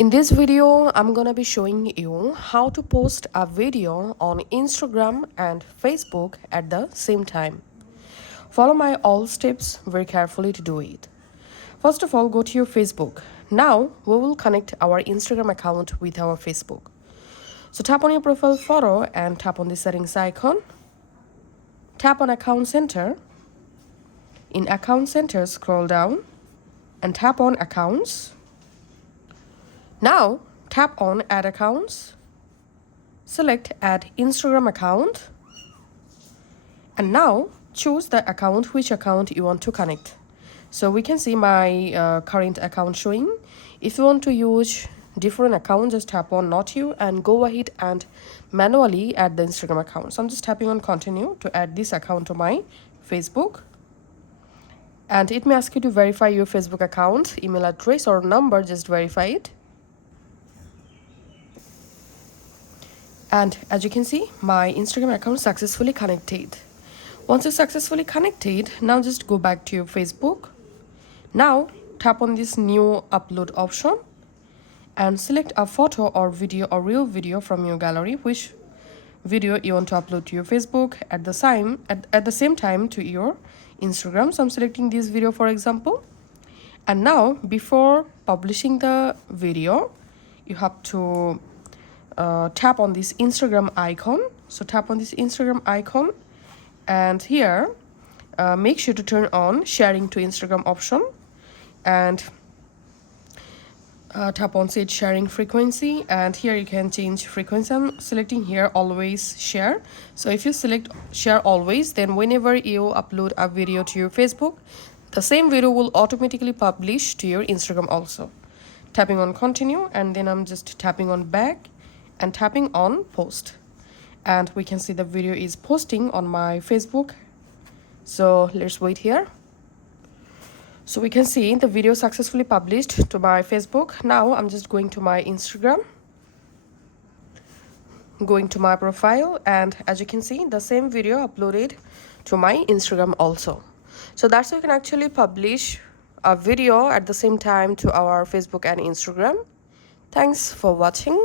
In this video, I'm gonna be showing you how to post a video on Instagram and Facebook at the same time. Follow my all steps very carefully to do it. First of all, go to your Facebook. Now, we will connect our Instagram account with our Facebook. So tap on your profile photo and tap on the settings icon. Tap on Account Center. In Account Center, scroll down and tap on Accounts. Now, tap on Add Accounts. Select Add Instagram Account. And now, choose the account, which account you want to connect. So we can see my current account showing. If you want to use different account, just tap on Not You and go ahead and manually add the Instagram account. So I'm just tapping on Continue to add this account to my Facebook. And it may ask you to verify your Facebook account, email address or number, just verify it. And as you can see, my Instagram account successfully connected. Once it's successfully connected, now just go back to your Facebook. Now tap on this new upload option and select a photo or video or real video from your gallery, which video you want to upload to your Facebook at the same time to your Instagram. So I'm selecting this video, for example. And now before publishing the video, you have to tap on this Instagram icon. So tap on this Instagram icon, and here make sure to turn on sharing to Instagram option, and tap on set sharing frequency, and here you can change frequency. I'm selecting here always share. So if you select share always, then whenever you upload a video to your Facebook, the same video will automatically publish to your Instagram also. Tapping on continue, and then I'm just tapping on back and tapping on post, and we can see the video is posting on my Facebook. So let's wait here. So we can see the video successfully published to my Facebook. Now I'm just going to my Instagram, going to my profile, and as you can see, the same video uploaded to my Instagram also. So that's how you can actually publish a video at the same time to our Facebook and Instagram. Thanks for watching.